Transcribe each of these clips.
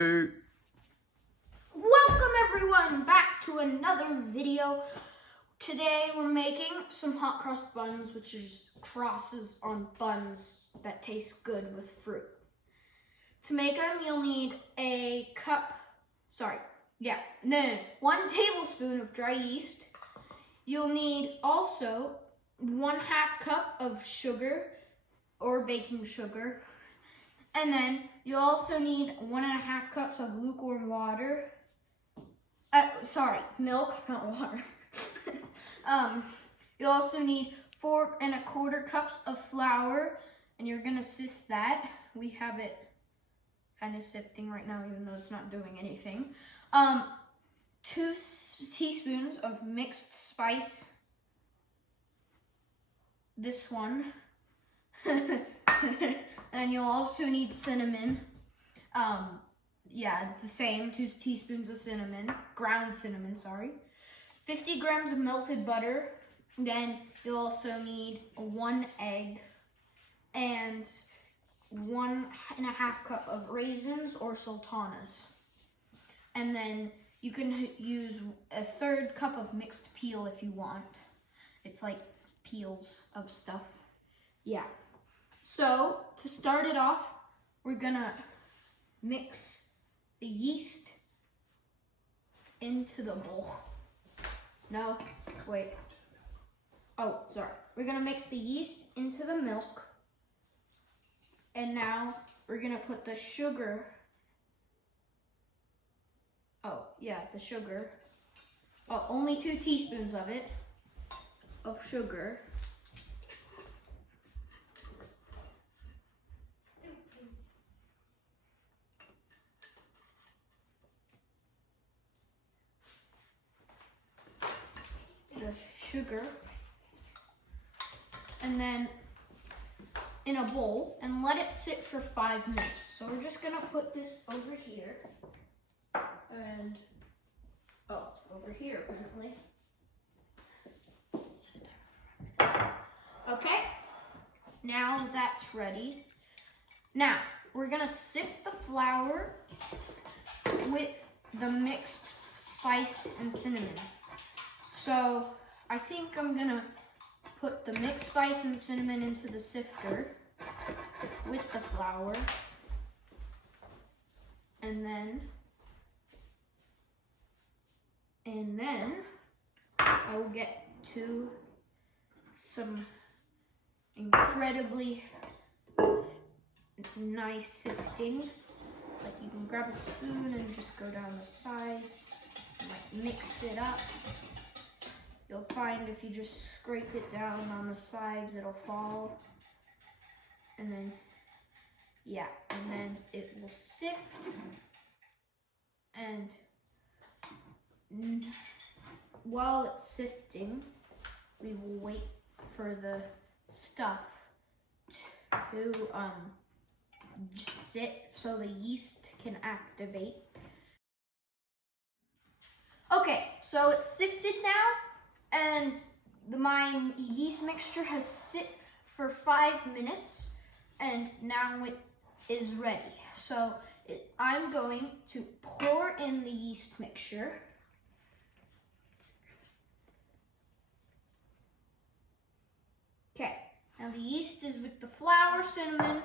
Welcome everyone back to another video. Today we're making some hot cross buns, which is crosses on buns that taste good with fruit. To make them, you'll need one tablespoon of dry yeast. You'll need also 1/2 cup of sugar or baking sugar. And then you'll also need 1.5 cups of lukewarm water. Milk, not water. You'll also need 4¼ cups of flour, and you're gonna sift that. We have it kind of sifting right now, even though it's not doing anything. 2 teaspoons of mixed spice. This one. And you'll also need cinnamon. The same, 2 teaspoons of cinnamon, ground cinnamon, sorry. 50 grams of melted butter. Then you'll also need 1 egg and 1.5 cup of raisins or sultanas. And then you can use 1/3 cup of mixed peel if you want. It's like peels of stuff. Yeah. So to start it off, we're gonna mix the yeast into the bowl. No, wait. Oh, sorry. We're gonna mix the yeast into the milk. And now we're gonna put the sugar. The sugar. Only 2 teaspoons of it, of sugar. The sugar, and then in a bowl, and let it sit for 5 minutes. So we're just gonna put this over here, and over here apparently. Okay, now that's ready. Now we're gonna sift the flour with the mixed spice and cinnamon. So I think I'm gonna put the mixed spice and cinnamon into the sifter with the flour. And then I will get to some incredibly nice sifting. Like you can grab a spoon and just go down the sides and like mix it up. You'll find if you just scrape it down on the sides, it'll fall. And then it will sift. And while it's sifting, we will wait for the stuff to sit so the yeast can activate. Okay, so it's sifted now. And my yeast mixture has sit for 5 minutes, and now it is ready. So I'm going to pour in the yeast mixture. Okay, now the yeast is with the flour, cinnamon,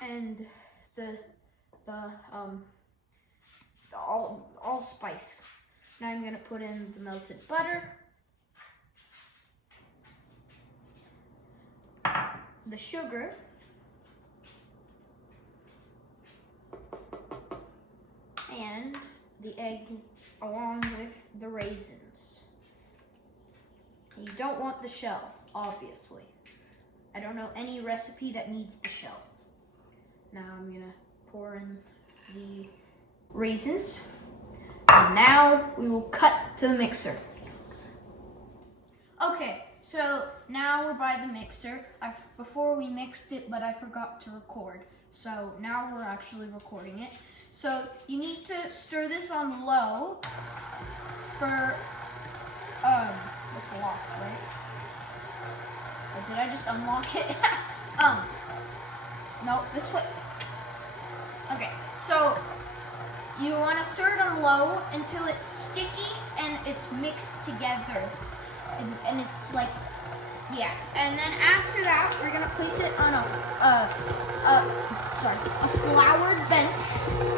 and the allspice. Now I'm gonna put in the melted butter, the sugar, and the egg along with the raisins. You don't want the shell, obviously. I don't know any recipe that needs the shell. Now I'm gonna pour in the raisins. And now we will cut to the mixer. Okay, so now we're by the mixer. Before we mixed it, but I forgot to record. So now we're actually recording it. So you need to stir this on low for, it's locked, right? Or did I just unlock it? No, this way. Okay, so You want to stir it on low until it's sticky and it's mixed together. And it's like, yeah. And then after that, we're gonna place it on a floured bench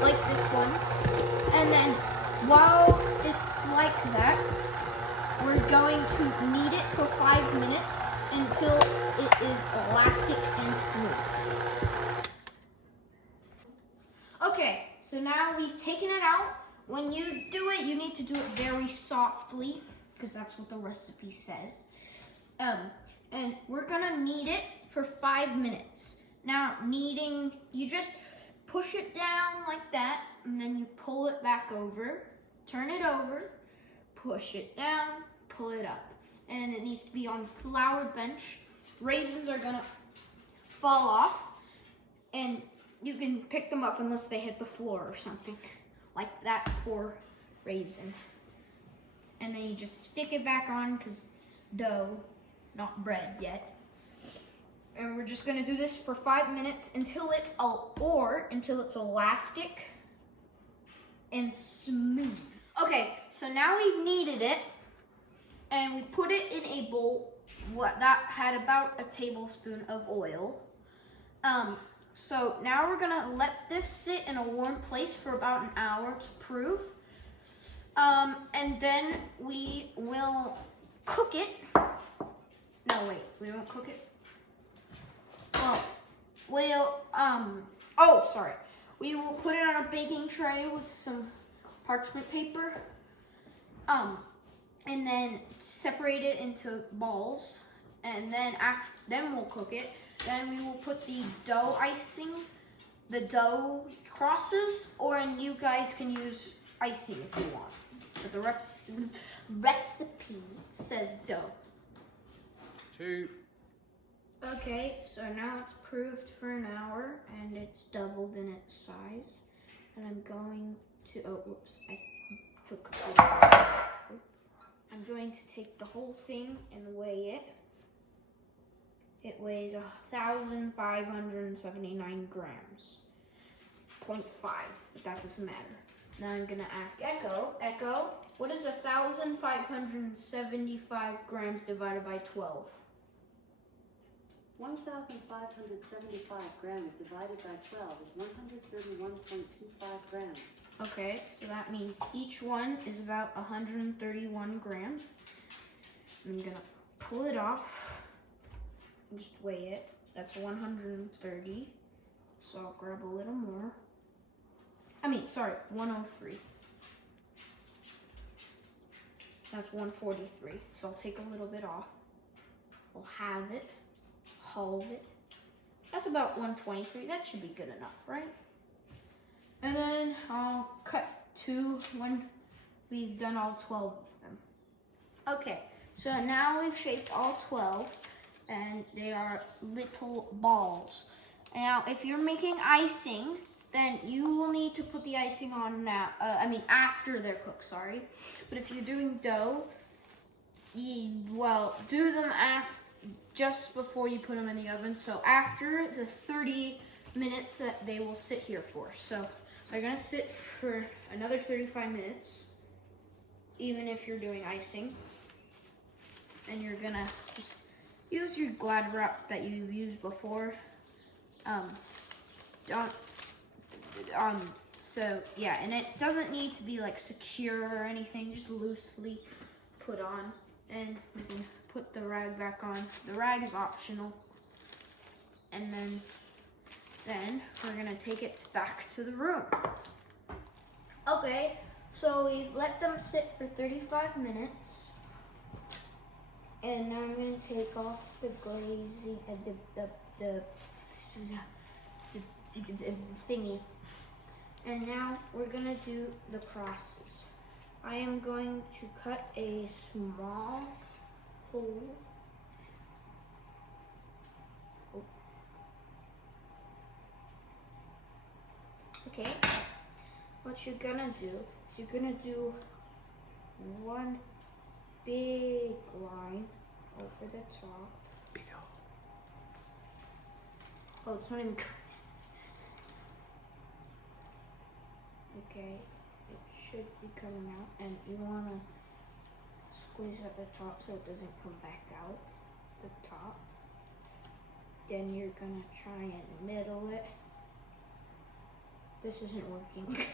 like this one. And then while it's like that, we're going to knead it for 5 minutes until it is elastic and smooth. Okay, so now we've taken it out. When you do it, you need to do it very softly because that's what the recipe says. And we're gonna knead it for 5 minutes. Now, kneading, you just push it down like that, and then you pull it back over, turn it over, push it down, pull it up. And it needs to be on floured bench. Raisins are gonna fall off, and you can pick them up unless they hit the floor or something. Like that poor raisin. And then you just stick it back on because it's dough, not bread yet. And we're just gonna do this for 5 minutes until it's elastic and smooth. Okay, so now we've kneaded it and we put it in a bowl that had about a tablespoon of oil. So now we're gonna let this sit in a warm place for about an hour to proof. And then we will cook it. No, wait, we won't cook it. Well, we will put it on a baking tray with some parchment paper. And then separate it into balls. And then then we'll cook it. Then we will put the dough icing, the dough crosses, or you guys can use icing if you want. But the recipe says dough. 2. Okay, so now it's proofed for an hour and it's doubled in its size. And I'm going to, I'm going to take the whole thing and weigh it. It weighs 1,579 grams. 0.5, but that doesn't matter. Now I'm gonna ask Echo, what is 1,575 grams divided by 12? 1,575 grams divided by 12 is 131.25 grams. Okay, so that means each one is about 131 grams. I'm gonna pull it off. Just weigh it. That's 130. So I'll grab a little more. 103. That's 143. So I'll take a little bit off. We'll halve it, halve it. That's about 123. That should be good enough, right? And then I'll cut 2 when we've done all 12 of them. Okay, so now we've shaped all 12. And they are little balls. Now, if you're making icing, then you will need to put the icing on now. After they're cooked, sorry. But if you're doing dough, do them just before you put them in the oven. So after the 30 minutes that they will sit here for. So they're gonna sit for another 35 minutes, even if you're doing icing. And you're gonna just use your Glad wrap that you've used before. So yeah, and it doesn't need to be like secure or anything, just loosely put on. And we can put the rag back on. The rag is optional. And then we're gonna take it back to the room. Okay, so we've let them sit for 35 minutes. And now I'm going to take off the glazing and the thingy. And now we're going to do the crosses. I am going to cut a small hole. Okay, what you're going to do is you're going to do one big line over the top. Oh, it's not even Okay, it should be coming out, and you want to squeeze at the top so it doesn't come back out the top. Then you're gonna try and middle it. This isn't working.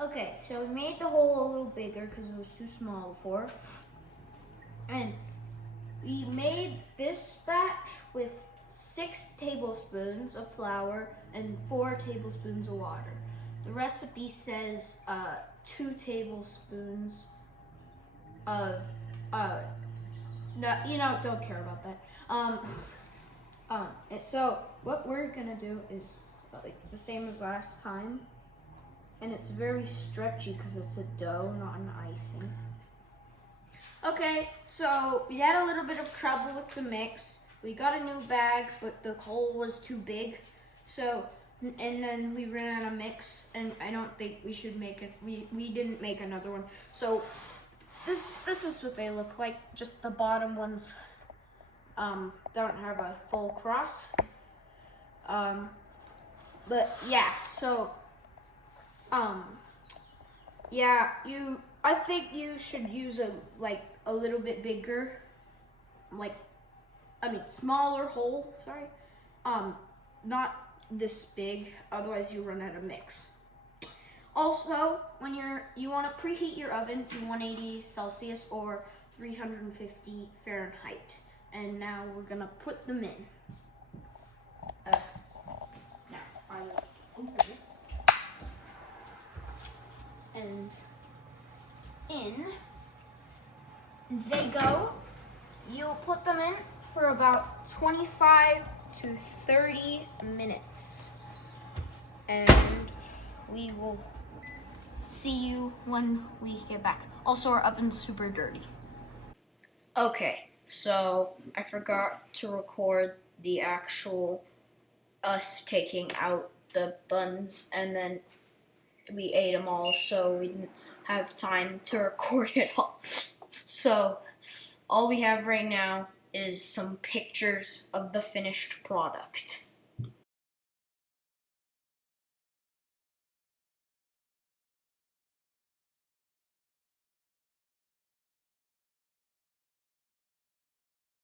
Okay, so we made the hole a little bigger because it was too small before. And we made this batch with 6 tablespoons of flour and 4 tablespoons of water. The recipe says 2 tablespoons of, no, don't care about that. And so what we're gonna do is like the same as last time. And it's very stretchy because it's a dough, not an icing. Okay, so we had a little bit of trouble with the mix. We got a new bag, but the hole was too big. So, and then we ran out of mix, and I don't think we should make it. We didn't make another one. So this is what they look like. Just the bottom ones don't have a full cross. But yeah, so yeah, I think you should use a little bit bigger, smaller hole, sorry. Not this big, otherwise you run out of mix. Also, when you want to preheat your oven to 180 Celsius or 350 Fahrenheit. And now we're gonna put them in. Now I will open it. And in they go. You'll put them in for about 25 to 30 minutes. And we will see you when we get back. Also, our oven's super dirty. Okay, so I forgot to record the actual us taking out the buns, and then we ate them all, so we didn't have time to record it all. So all we have right now is some pictures of the finished product.